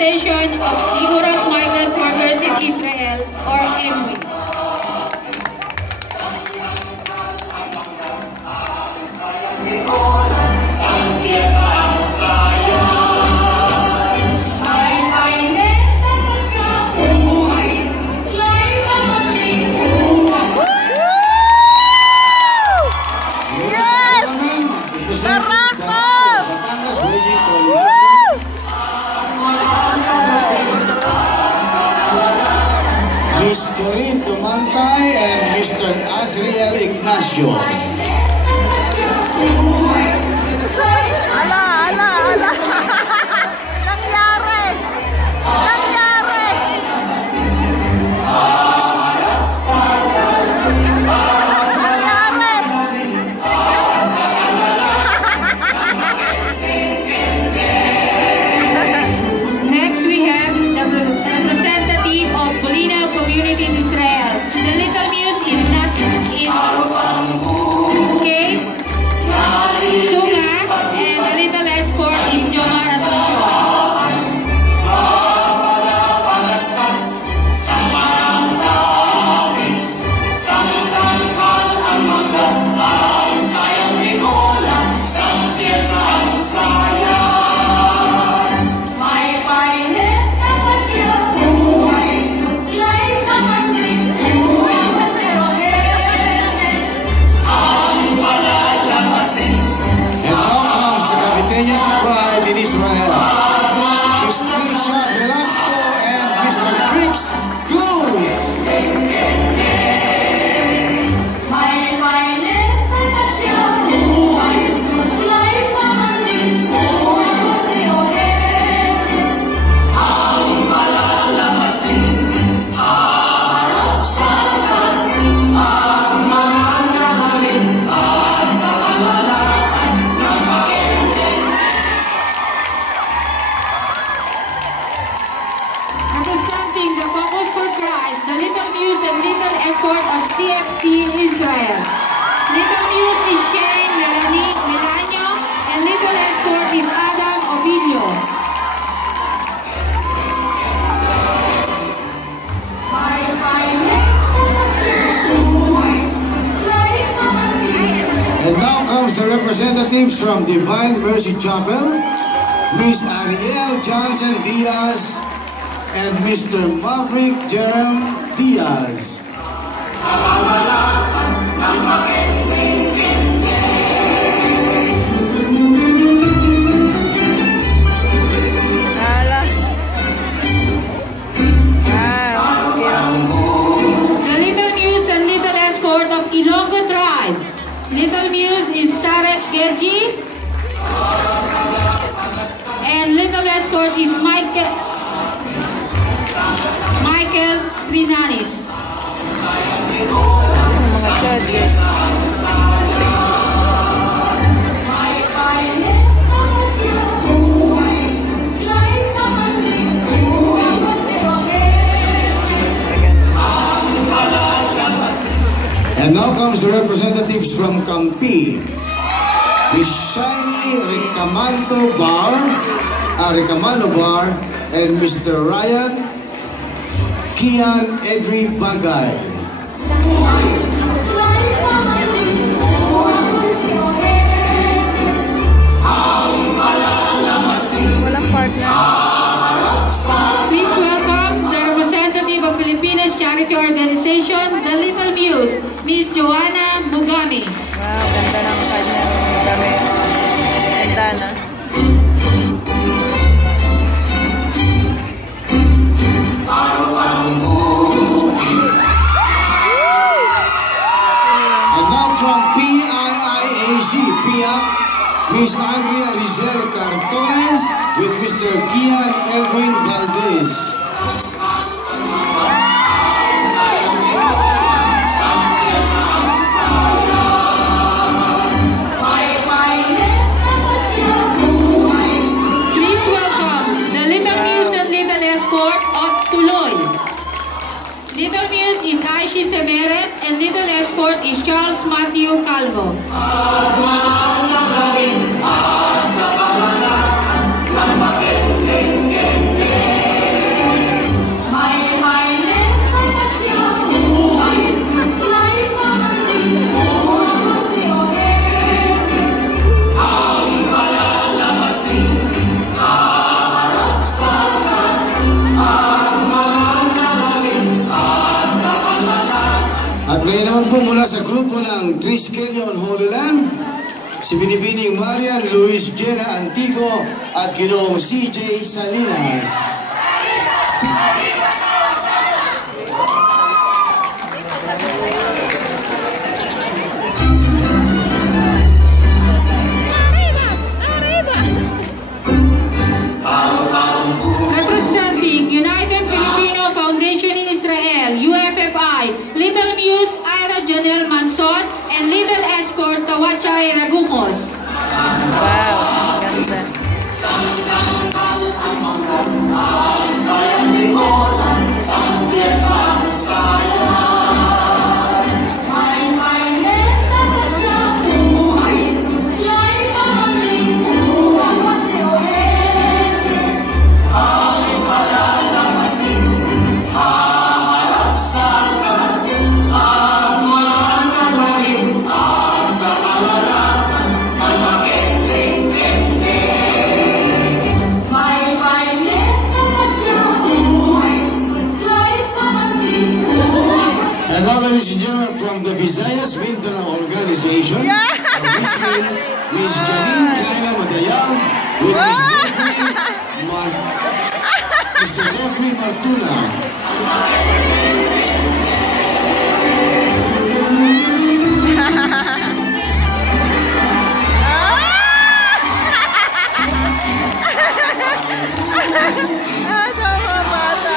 Organization of Immigrant Migrant Workers in Israel, or EMWI. Miss Corinne Tumantay and Mr. Azriel Ignacio. Ala! Nangyari! Next, we have the representative of Bolinao community in Israel. The Little Muse is Kate Suga, and the Little Escort is Jomar Asuncion. Pride in Israel, Miss Trisha Velasco and Mr. Briggs Cruz. Representing the Caucus for Christ, the Little Muse and Little Escort of CFC Israel. Little Muse is Shane Melanio, and Little Escort is Adam Ovidio. And now comes the representatives from Divine Mercy Chapel, Miss Ariel Johnson Diaz and Mr. Maverick Jerome Diaz. The Little Muse and Little Escort of Ilonggo tribe. Little Muse is Sarah Gergi, and Little Escort is Michael Grinanis. And now comes the representatives from Campi, Miss Shiny Ricamando Bar, and Mr. Ryan Kian Edri Bagay. Walang partner. Please welcome the representative of Filipinas Charity Organization, the Little Muse, Miss Joanna Mugami. Wow, ganda ng kanyang damit. Ganda na. And now from PIIAC, Miss Andrea Rizel Cartones with Mr. Kian Elvin Valdez. Please welcome the Little Muse and Little Escort of Tuloy. Little Muse is Aishi Semeret, and Little Escort is Charles Matthew Calvo. At ngayon naman po mula sa grupo ng Triskelion Holy Land, si Binibining Marian Luis Gera Antigo at Ginoong CJ Salinas. Representing United Filipino Foundation in Israel, UFFI, Little Muse Ira Janelle Manson, and Little Escort Tawachay Ragumos. Wow, ganda. And now, ladies and gentlemen, from the Visayas Mindanao Organization, Miss Janine Kaila Madayang with Mr. Jeffrey Martuna. Ah, tama bata.